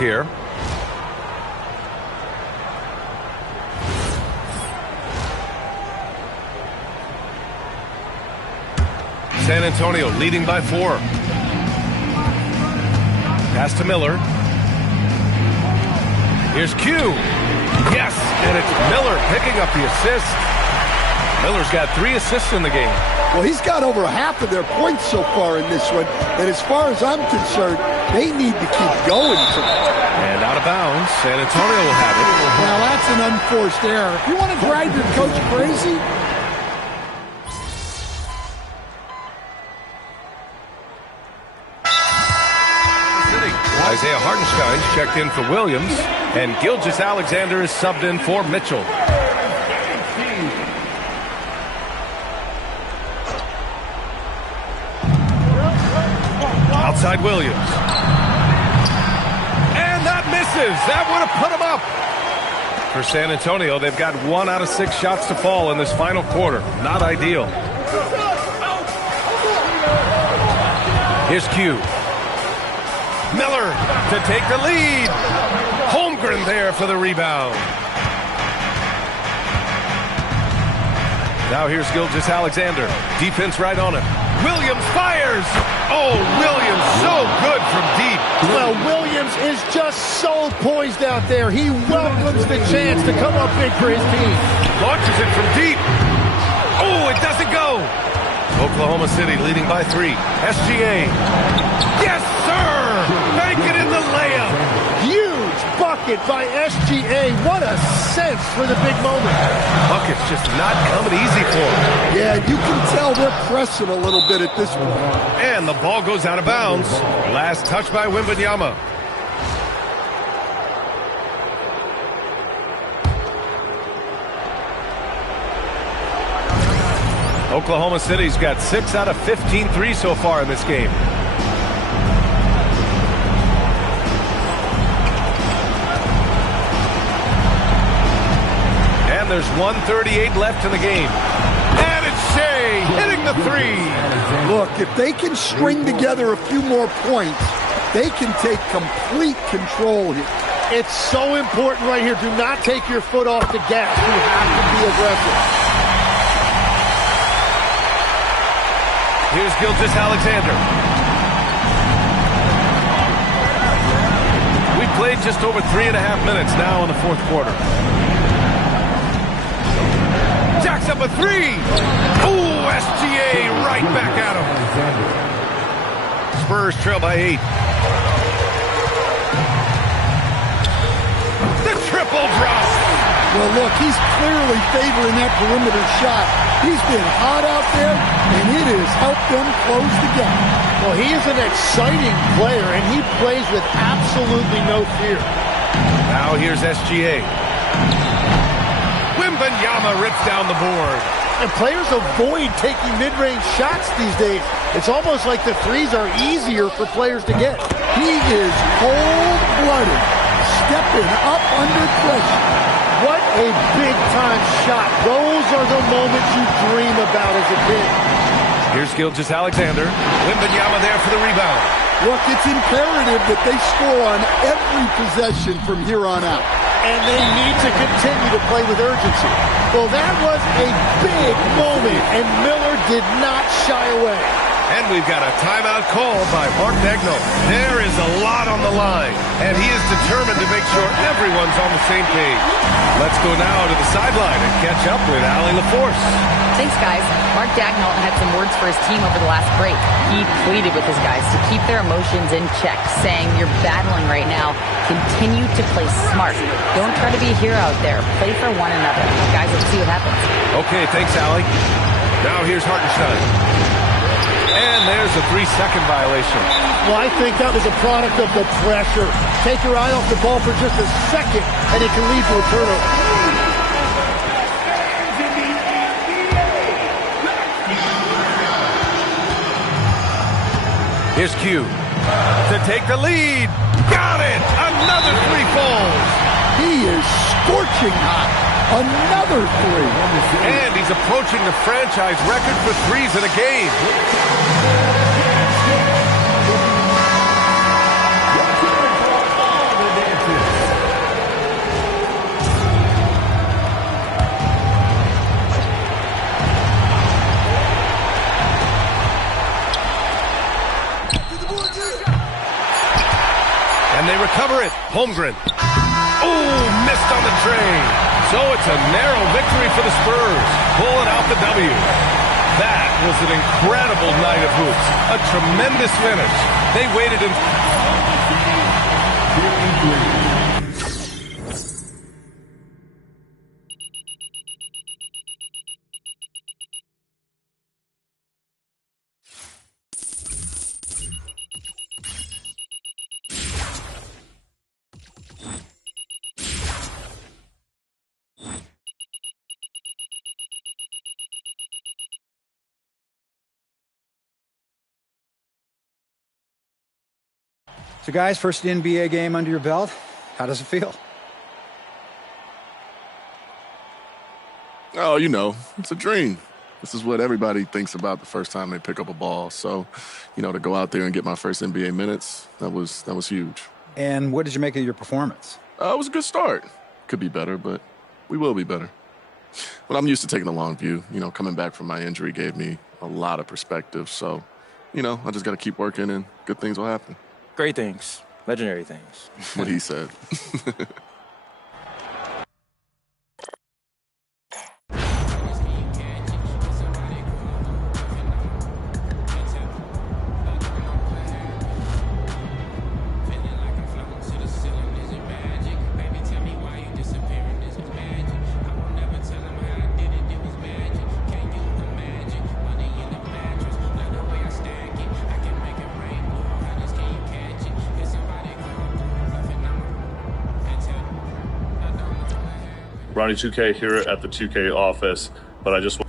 here. San Antonio leading by 4. Pass to Miller. Here's Q. Yes, and it's Miller picking up the assist. Miller's got 3 assists in the game. Well, he's got over half of their points so far in this one. And as far as I'm concerned, they need to keep going tonight. And out of bounds, San Antonio will have it. Well, that's an unforced error. If you want to drive your coach crazy, Isaiah Hartenstein's checked in for Williams, and Gilgeous-Alexander is subbed in for Mitchell. Outside Williams. And that misses. That would have put him up. For San Antonio, they've got 1 out of 6 shots to fall in this final quarter. Not ideal. Here's Q. Miller to take the lead. Holmgren there for the rebound. Now here's Gilgeous-Alexander. Defense right on him. Williams fires. Oh, Williams so good from deep. Well, Williams is just so poised out there. He welcomes the chance to come up big for his team. Launches it from deep. Oh, it doesn't go. Oklahoma City leading by 3. SGA. Yes, sir. Bank it in the layup. Huge bucket by SGA. What a sense for the big moment. Bucket's just not coming easy for him. yeah, you can tell they're pressing a little bit at this point. And the ball goes out of bounds. Last touch by Wembanyama. Oklahoma City's got 6 out of 15 threes so far in this game. And there's 1:38 left in the game. And it's Shea hitting the 3. Look, if they can string together a few more points, they can take complete control here. It's so important right here. Do not take your foot off the gas. You have to be aggressive. Here's Gilgeous-Alexander. We've played just over 3.5 minutes now in the 4th quarter. Jacks up a 3. Ooh, SGA right back at him. Spurs trail by 8. The triple drop. Well, look, he's clearly favoring that perimeter shot. He's been hot out there, and it has helped them close the gap. Well, he is an exciting player, and he plays with absolutely no fear. Now here's SGA. Wembanyama rips down the board. And players avoid taking mid-range shots these days. It's almost like the threes are easier for players to get. He is cold-blooded, stepping up under pressure. What a big-time shot. Those are the moments you dream about as a kid. Here's Gilgeous-Alexander. Wembanyama there for the rebound. Look, it's imperative that they score on every possession from here on out. And they need to continue to play with urgency. Well, that was a big moment, and Miller did not shy away. And we've got a timeout called by Mark Daigneault. There is a lot on the line, and he is determined to make sure everyone's on the same page. Let's go now to the sideline and catch up with Allie LaForce. Thanks, guys. Mark Daigneault had some words for his team over the last break. He pleaded with his guys to keep their emotions in check, saying, "You're battling right now. Continue to play smart. Don't try to be a hero out there. Play for one another." Guys, let's see what happens. Okay, thanks, Allie. Now here's Hartenstein. And there's a 3-second violation. Well, I think that was a product of the pressure. Take your eye off the ball for just a second, and it can lead to a turnover. Here's Q to take the lead. Got it! Another 3 falls. He is scorching hot. Another 3. And he's approaching the franchise record for threes in a game. they recover it. Holmgren. Oh, missed on the train. So it's a narrow victory for the Spurs. Pulling out the W. That was an incredible night of hoops. A tremendous finish. They waited in... So, guys, first NBA game under your belt. How does it feel? Oh, you know, it's a dream. This is what everybody thinks about the first time they pick up a ball. So, you know, to go out there and get my first NBA minutes, that was huge. And what did you make of your performance? It was a good start. Could be better, but we will be better. But I'm used to taking the long view. You know, coming back from my injury gave me a lot of perspective. So, you know, I just got to keep working and good things will happen. Great things. Legendary things. What he said. Ronnie 2K here at the 2K office, but I just...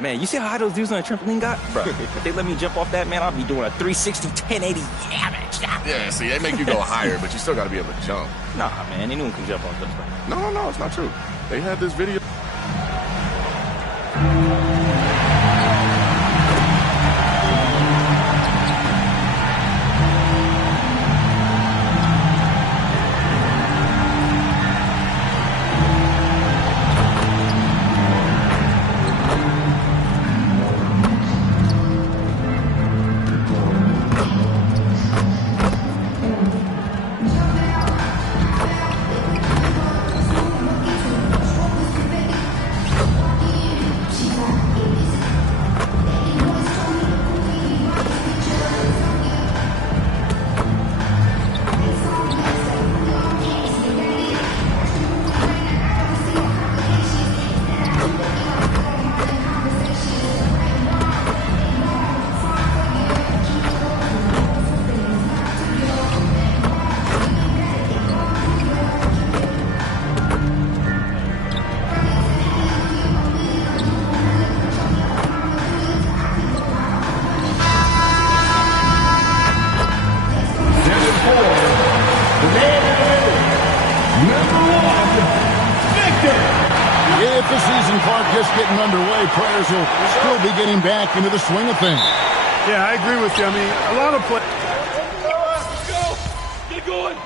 Man, you see how high those dudes on the trampoline got? Bro, if they let me jump off that, man, I'll be doing a 360, 1080 damage. Yeah, see, they make you go higher, but you still got to be able to jump. Nah, man, anyone can jump off those things. No, it's not true. They had this video. this getting underway, players will still be getting back into the swing of things. Yeah, I agree with you. I mean, a lot of players. Let's go. Get going.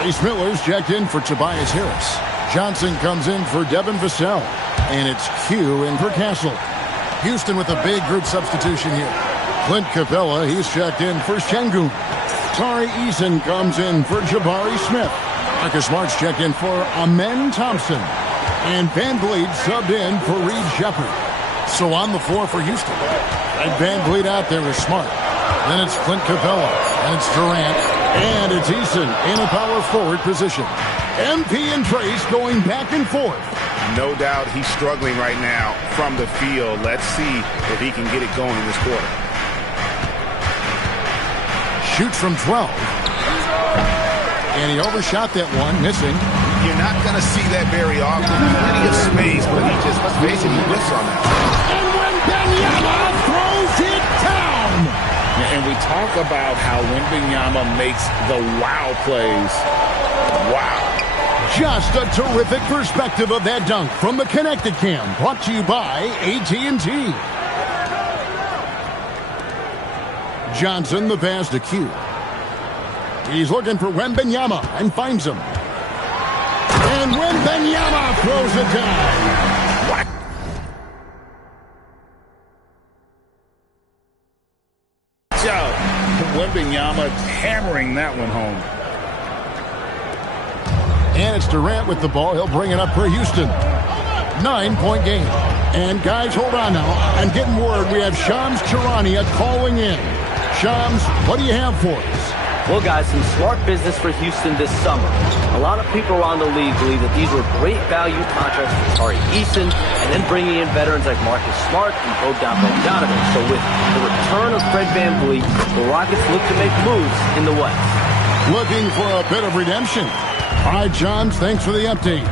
Trace Miller's checked in for Tobias Harris. Johnson comes in for Devin Vassell. And it's Q in for Castle. Houston with a big group substitution here. Clint Capella, he's checked in for Şengün. Tari Eason comes in for Jabari Smith. Marcus Smart's checked in for Amen Thompson. And Van Vliet subbed in for Reed Shepard. So on the floor for Houston. And Van Vliet out there is Smart. Then it's Clint Capella. And it's Durant. And it's Eason in a power forward position. MP and Trace going back and forth. No doubt he's struggling right now from the field. Let's see if he can get it going this quarter. Shoots from 12. And he overshot that one, missing. You're not going to see that very often. Plenty of space, but he just, let's face it, he whiffs on that. And Wembanyama throws it down. And we talk about how Wembanyama makes the wow plays. Wow. Just a terrific perspective of that dunk from the Connected Cam, brought to you by AT&T. Johnson, the pass to Q. He's looking for Wembanyama and finds him. And Wembanyama throws it down. Watch out. Wembanyama hammering that one home. And it's Durant with the ball. He'll bring it up for Houston. 9-point game. And guys, hold on now. I'm getting word we have Shams Charania calling in. Shams, what do you have for us? Well, guys, some smart business for Houston this summer. A lot of people around the league believe that these were great value contracts for Tari Eason, and then bringing in veterans like Marcus Smart and Bogdanovich. So with the return of Fred VanVleet, the Rockets look to make moves in the West. Looking for a bit of redemption. All right, Shams, thanks for the update.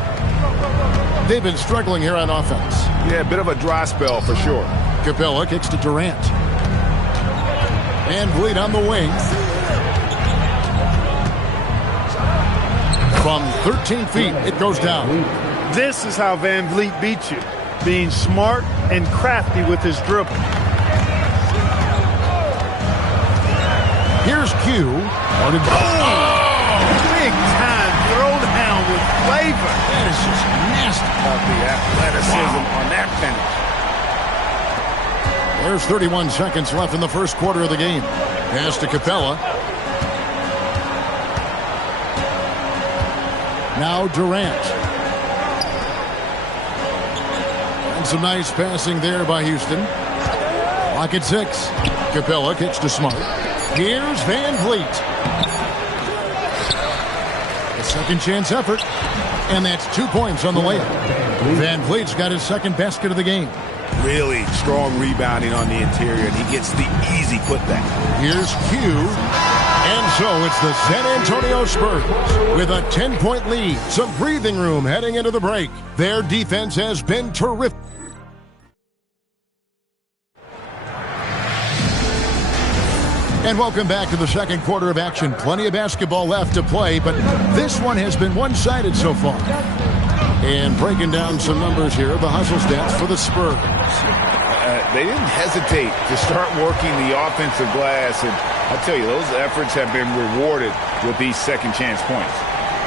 They've been struggling here on offense. Yeah, a bit of a dry spell for sure. Capella kicks to Durant. And VanVleet on the wing. From 13 feet, it goes down. This is how VanVleet beats you, being smart and crafty with his dribble. Here's Q. Big time throwdown with flavor. That is just nasty. The athleticism on that finish. There's 31 seconds left in the first quarter of the game. Pass to Capella. Now Durant. And some nice passing there by Houston. Clock at 6. Capella kicks to Smart. Here's VanVleet. A second chance effort. And that's 2 points on the layup. VanVleet's got his second basket of the game. Really strong rebounding on the interior, and he gets the easy putback. Here's Q. And so it's the San Antonio Spurs with a 10-point lead. Some breathing room heading into the break. Their defense has been terrific. And welcome back to the second quarter of action. Plenty of basketball left to play, but this one has been one-sided so far. And breaking down some numbers here, the hustle stats for the Spurs. They didn't hesitate to start working the offensive glass, and I'll tell you, those efforts have been rewarded with these second chance points.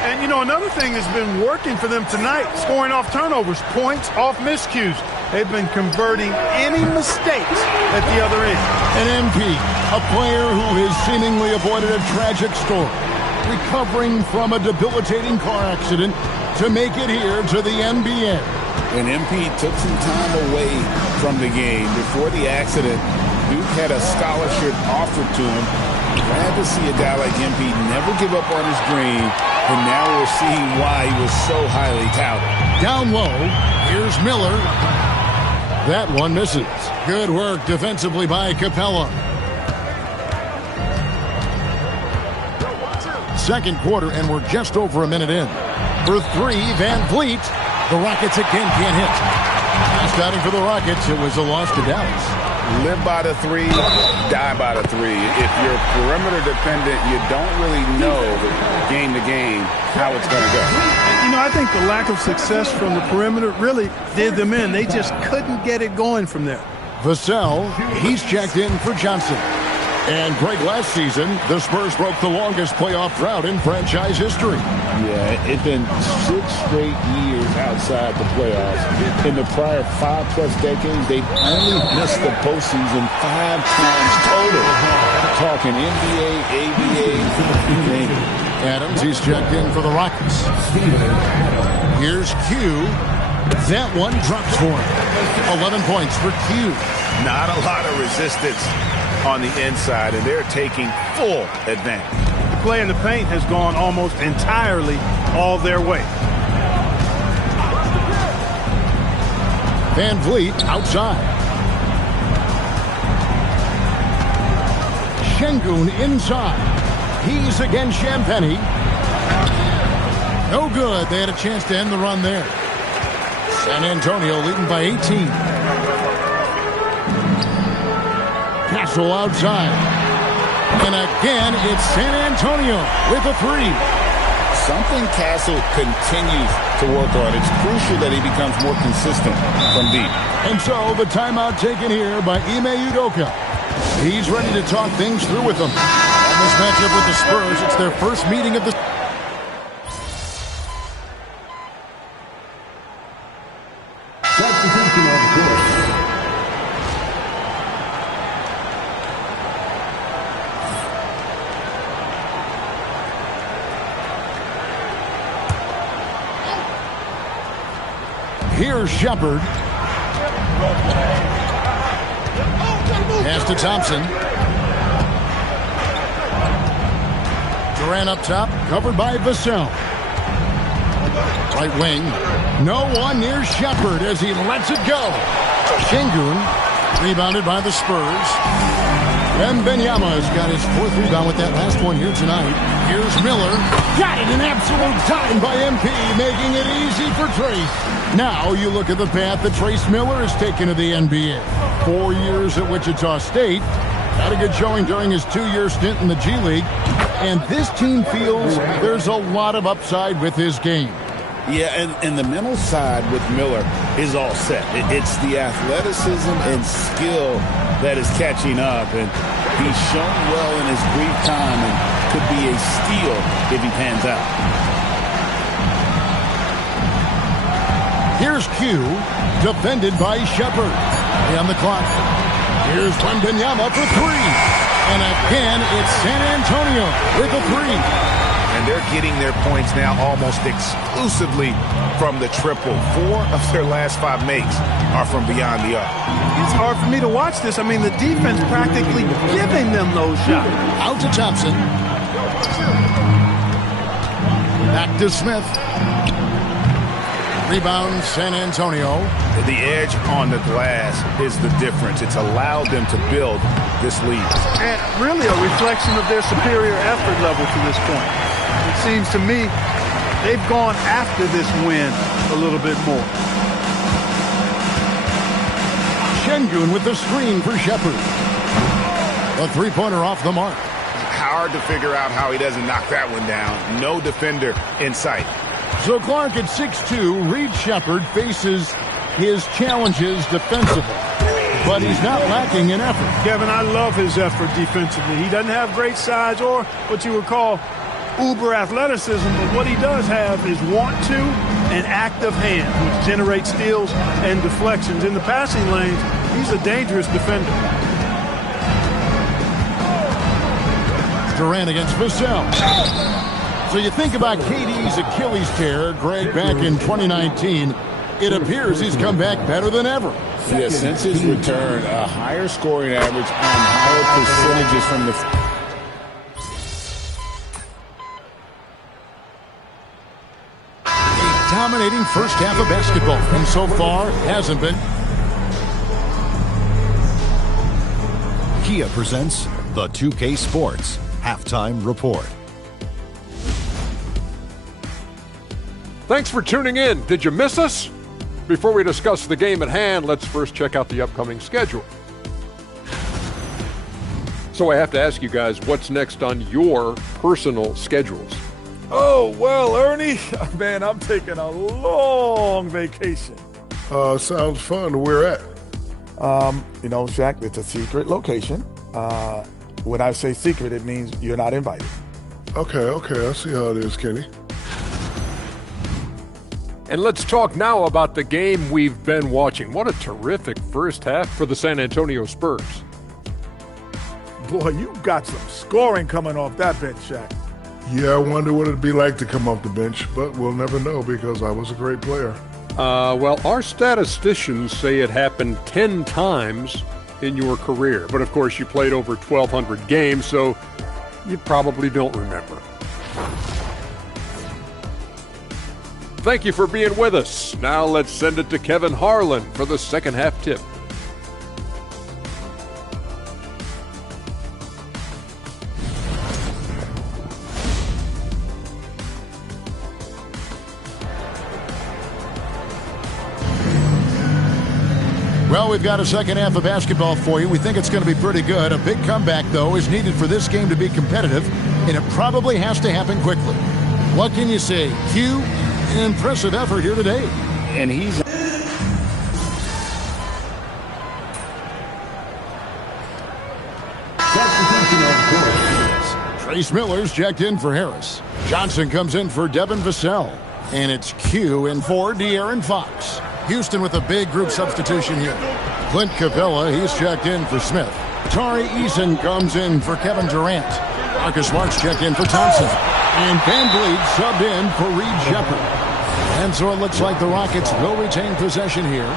And, you know, another thing has been working for them tonight, scoring off turnovers, points off miscues. They've been converting any mistakes at the other end. An MP, a player who has seemingly avoided a tragic story, recovering from a debilitating car accident to make it here to the NBA. And MP took some time away from the game. Before the accident, Duke had a scholarship offered to him. Glad to see a guy like MP never give up on his dream, and now we're seeing why he was so highly touted. Down low, here's Miller. That one misses. Good work defensively by Capella. Second quarter, and we're just over a minute in. For 3, VanVleet. The Rockets again can't hit. Last outing for the Rockets, it was a loss to Dallas. live by the three, die by the three. If you're perimeter dependent, you don't really know game to game how it's going to go. You know, I think the lack of success from the perimeter really did them in. They just couldn't get it going from there. Vassell, he's checked in for Johnson. And Greg, last season, the Spurs broke the longest playoff drought in franchise history. Yeah, it's been 6 straight years outside the playoffs. In the prior 5+ decades, they've only missed the postseason 5 times total. Talking NBA, ABA, you name it. Adams, he's checked in for the Rockets. Here's Q. That one drops for him. 11 points for Q. Not a lot of resistance on the inside, and they're taking full advantage. The play in the paint has gone almost entirely all their way. Van Vliet outside. Şengün inside. He's against Champagny. No good. They had a chance to end the run there. San Antonio leading by 18. Castle outside. And again, it's San Antonio with a 3. Something Castle continues to work on. It's crucial that he becomes more consistent from deep. And so the timeout taken here by Ime Udoka. He's ready to talk things through with them. On this matchup with the Spurs, it's their first meeting of the... Substitution on the court. Here's Shepard. Pass to Thompson. Durant up top, covered by Vassell. Right wing. No one near Shepard as he lets it go. Şengün, rebounded by the Spurs. And Benyama has got his 4th rebound with that last one here tonight. Here's Miller. Got it in absolute time by MP, making it easy for Trace. Now you look at the path that Trace Miller has taken to the NBA. 4 years at Wichita State. Had a good showing during his 2-year stint in the G League. And this team feels there's a lot of upside with his game. Yeah, and the mental side with Miller is all set. It's the athleticism and skill that is catching up, and he's shown well in his brief time and could be a steal if he pans out. Here's Q, defended by Shepard. On the clock. Here's Wembanyama for 3. And again, it's San Antonio with a 3. And they're getting their points now almost exclusively from the triple. 4 of their last 5 makes are from beyond the arc. It's hard for me to watch this. I mean, the defense practically giving them those shots. Out to Thompson. Back to Smith. Rebound, San Antonio. The edge on the glass is the difference. It's allowed them to build this lead. And really a reflection of their superior effort level to this point. It seems to me they've gone after this win a little bit more. Şengün with the screen for Shepard. A 3-pointer off the mark. Hard to figure out how he doesn't knock that one down. No defender in sight. So Clark at 6'2", Reed Shepard faces his challenges defensively. But he's not lacking in effort. Kevin, I love his effort defensively. He doesn't have great size or what you would call uber athleticism, but what he does have is want to and active hands, which generate steals and deflections. In the passing lanes, he's a dangerous defender. Durant against Vassell. So you think about KD's Achilles tear, Greg, back in 2019. It appears he's come back better than ever. Yeah, since his return, a higher scoring average on higher percentages from the... Dominating first half of basketball, and so far hasn't been. Kia presents the 2K Sports Halftime Report. Thanks for tuning in. Did you miss us? Before we discuss the game at hand, let's first check out the upcoming schedule. So I have to ask you guys, what's next on your personal schedules? Oh, well, Ernie, man, I'm taking a long vacation. Sounds fun. Where at? You know, Shaq, it's a secret location. When I say secret, it means you're not invited. Okay, I see how it is, Kenny. And let's talk now about the game we've been watching. What a terrific first half for the San Antonio Spurs. Boy, you got some scoring coming off that bench, Shaq. Yeah, I wonder what it'd be like to come off the bench, but we'll never know because I was a great player. Well, our statisticians say it happened 10 times in your career. But, of course, you played over 1,200 games, so you probably don't remember. Thank you for being with us. Now let's send it to Kevin Harlan for the second half tip. Well, we've got a second half of basketball for you. We think it's going to be pretty good. A big comeback, though, is needed for this game to be competitive, and it probably has to happen quickly. What can you say? Q, an impressive effort here today. And he's... Trace Miller's checked in for Harris. Johnson comes in for Devin Vassell. And it's Q in for De'Aaron Fox. Houston with a big group substitution here. Clint Capella, he's checked in for Smith. Tari Eason comes in for Kevin Durant. Marcus Smart's checked in for Thompson. And Van Vliet subbed in for Reed Shepherd. And so it looks like the Rockets will retain possession here.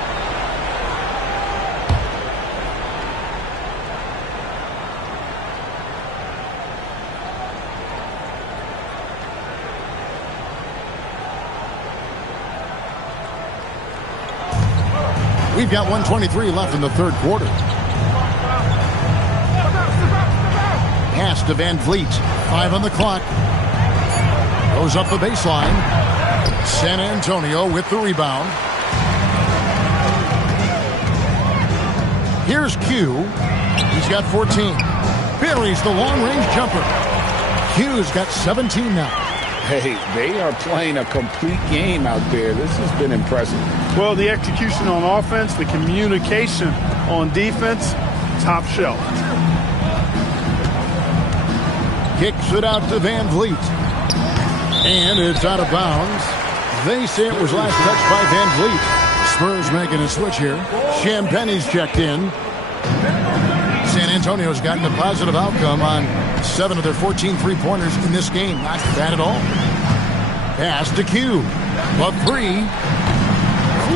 We've got 1:23 left in the third quarter. Pass to Van Vliet. 5 on the clock. Goes up the baseline. San Antonio with the rebound. Here's Q. He's got 14. Buries the long-range jumper. Q's got 17 now. Hey, they are playing a complete game out there. This has been impressive. Well, the execution on offense, the communication on defense, top shelf. Kicks it out to Van Vliet. And it's out of bounds. They say it was last touched by Van Vliet. Spurs making a switch here. Champagne's checked in. San Antonio's gotten a positive outcome on 7 of their 14 three-pointers in this game. Not bad at all. Pass to Q. A 3.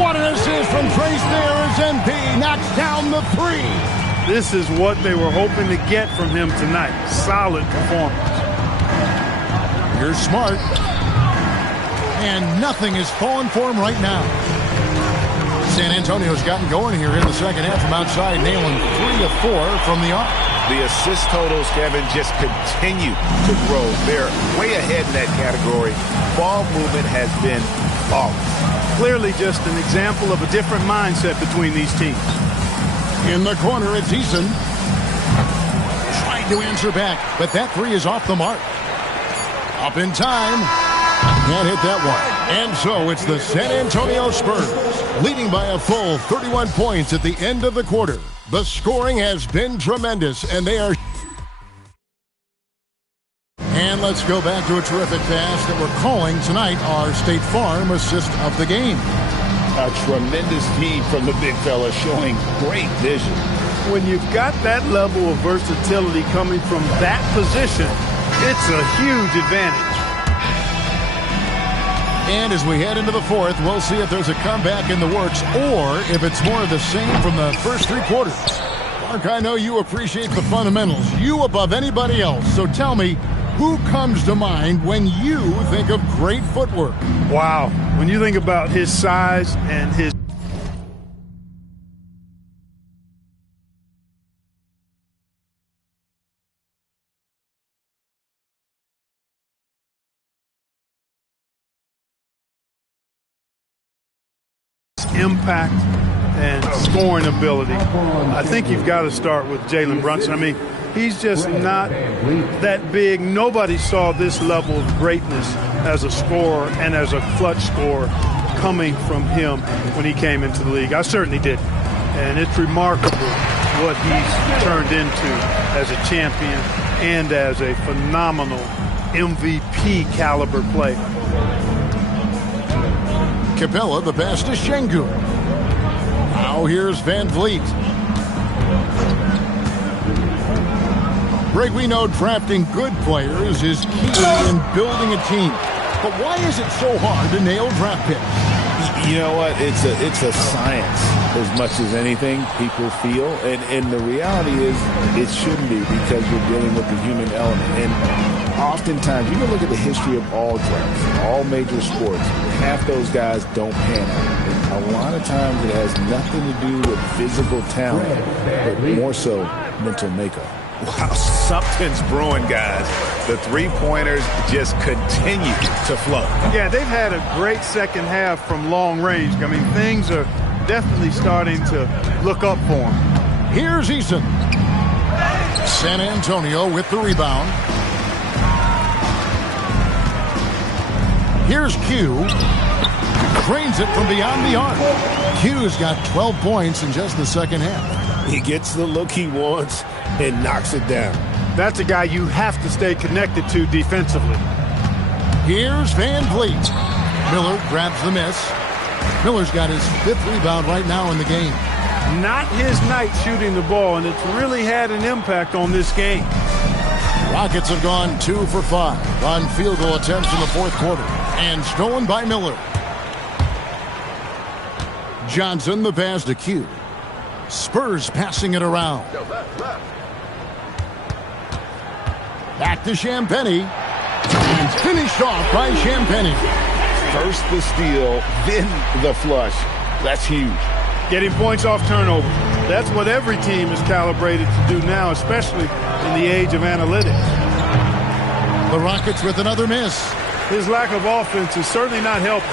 What an assist from Trace there as MP knocks down the 3. This is what they were hoping to get from him tonight. Solid performance. Here's Smart. And nothing is falling for him right now. San Antonio's gotten going here in the second half from outside, nailing 3 of 4 from the off. The assist totals, Kevin, just continue to grow. They're way ahead in that category. Ball movement has been flawless. Clearly just an example of a different mindset between these teams. In the corner, it's Eason. Trying to answer back, but that 3 is off the mark. Up in time. Can't hit that one. And so it's the San Antonio Spurs leading by a full 31 points at the end of the quarter. The scoring has been tremendous, and they are... And let's go back to a terrific pass that we're calling tonight our State Farm assist of the game. A tremendous feed from the big fella, showing great vision. When you've got that level of versatility coming from that position, it's a huge advantage. And as we head into the fourth, we'll see if there's a comeback in the works or if it's more of the same from the first 3 quarters. Mark, I know you appreciate the fundamentals, you above anybody else. So tell me, who comes to mind when you think of great footwork? Wow. When you think about his size and his impact and scoring ability, I think you've got to start with Jalen Brunson. I mean, He's just not that big. Nobody saw this level of greatness as a scorer and as a clutch scorer coming from him when he came into the league. I certainly did. And it's remarkable what he's turned into as a champion and as a phenomenal MVP caliber player. Capella, the pass to Şengün. Now here's Van Vliet. Greg, we know drafting good players is key in building a team. But why is it so hard to nail draft picks? You know what? It's a science as much as anything, people feel. And the reality is it shouldn't be, because you're dealing with the human element. And oftentimes, you can look at the history of all drafts, all major sports. Half those guys don't pan out. And a lot of times it has nothing to do with physical talent, but more so mental makeup. Wow, something's brewing, guys. The three-pointers just continue to flow. Yeah, they've had a great second half from long range. I mean, things are definitely starting to look up for him. Here's Eason. San Antonio with the rebound. Here's Q. Drains it from beyond the arc. Q's got 12 points in just the second half. He gets the look he wants and knocks it down. That's a guy you have to stay connected to defensively. Here's Van Vliet. Miller grabs the miss. Miller's got his 5th rebound right now in the game. Not his night shooting the ball, and it's really had an impact on this game. Rockets have gone 2 for 5 on field goal attempts in the fourth quarter, and stolen by Miller. Johnson, the pass to Q. Spurs passing it around. Back to Champagnie. And finished off by Champagnie. First the steal, then the flush. That's huge. Getting points off turnover. That's what every team is calibrated to do now, especially in the age of analytics. The Rockets with another miss. His lack of offense is certainly not helping.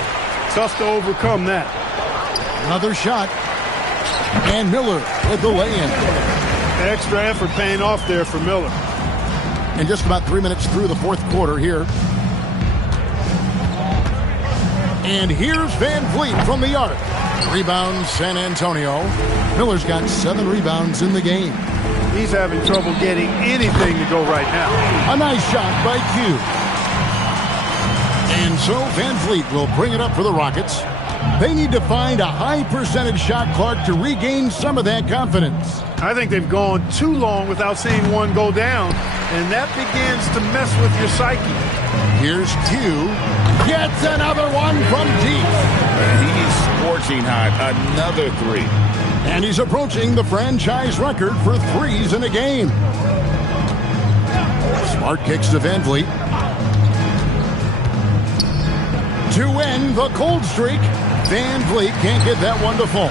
Tough to overcome that. Another shot. And Miller with the lay-in. Extra effort paying off there for Miller. And just about 3 minutes through the fourth quarter here. And here's Van Vliet from the arc. Rebound San Antonio. Miller's got 7 rebounds in the game. He's having trouble getting anything to go right now. A nice shot by Q. And so Van Vliet will bring it up for the Rockets. They need to find a high percentage shot, Clark, to regain some of that confidence. I think they've gone too long without seeing one go down, and that begins to mess with your psyche. Here's Q. Gets another one from deep. And he's scorching hot. Another 3. And he's approaching the franchise record for threes in a game. Smart kicks to Van Vliet. To end the cold streak, Van Vliet can't get that one to fall.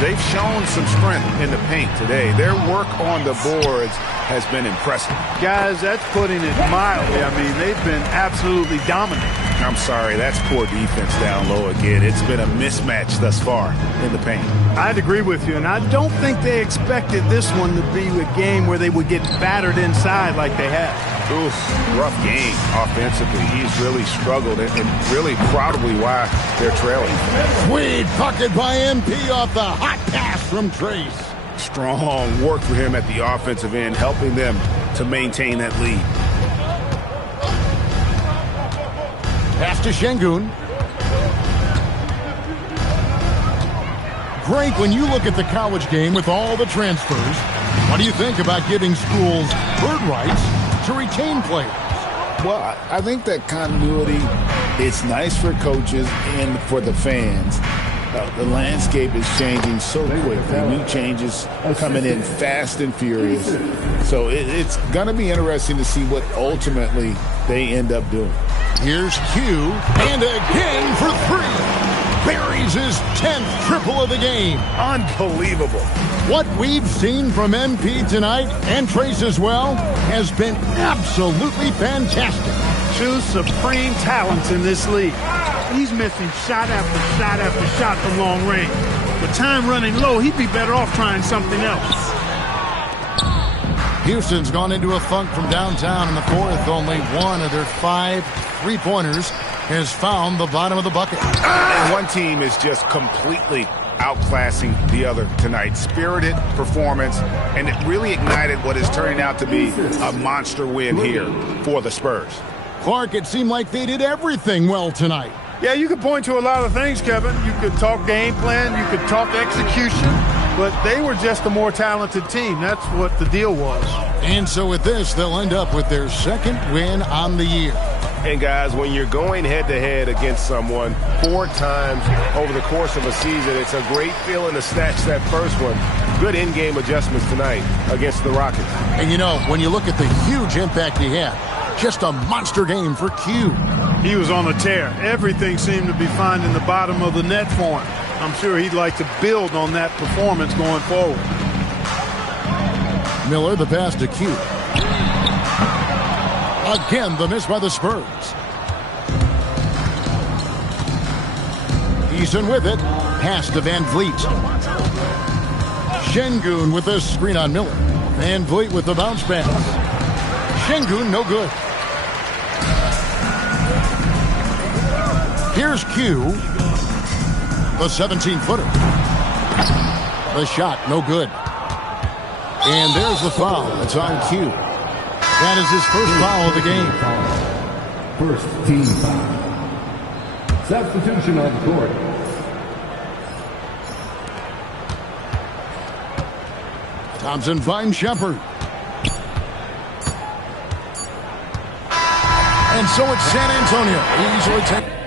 They've shown some strength in the paint today. Their work on the boards has been impressive. Guys, that's putting it mildly. I mean, they've been absolutely dominant. I'm sorry, that's poor defense down low again. It's been a mismatch thus far in the paint. I'd agree with you, and I don't think they expected this one to be a game where they would get battered inside like they have. Oof, rough game offensively. He's really struggled, and really probably why they're trailing. Sweet bucket by MP off the hot pass from Trace. Strong work for him at the offensive end, helping them to maintain that lead. Pass to Şengün. Greg, when you look at the college game with all the transfers, what do you think about giving schools bird rights to retain players? Well, I think that continuity, it's nice for coaches and for the fans. The landscape is changing so quickly. New changes coming in fast and furious. So it's going to be interesting to see what ultimately they end up doing. Here's Q, and again for 3. Buries his 10th triple of the game. Unbelievable. What we've seen from MP tonight, and Trace as well, has been absolutely fantastic. 2 supreme talents in this league. He's missing shot after shot after shot from long range. With time running low, he'd be better off trying something else. Houston's gone into a funk from downtown in the fourth. Only one of their 5 3-pointers has found the bottom of the bucket. And one team is just completely outclassing the other tonight. Spirited performance, and it really ignited what is turning out to be a monster win here for the Spurs. Clark, it seemed like they did everything well tonight. Yeah, you could point to a lot of things, Kevin. You could talk game plan, you could talk execution, but they were just a more talented team. That's what the deal was. And so with this, they'll end up with their 2nd win on the year. And guys, when you're going head-to-head against someone 4 times over the course of a season, it's a great feeling to snatch that first one. Good in-game adjustments tonight against the Rockets. And you know, when you look at the huge impact he had, just a monster game for Q. He was on a tear. Everything seemed to be finding the bottom of the net for him. I'm sure he'd like to build on that performance going forward. Miller, the pass to Q. Again, the miss by the Spurs. Eason with it. Pass to Van Vliet. Şengün with the screen on Miller. Van Vliet with the bounce pass. Şengün, no good. Here's Q. The 17-footer. The shot, no good. And there's the foul. It's on Q. That is his first foul of the game. First team foul. Substitution on the court. Thompson finds Shepard. And so it's San Antonio. Easily taken.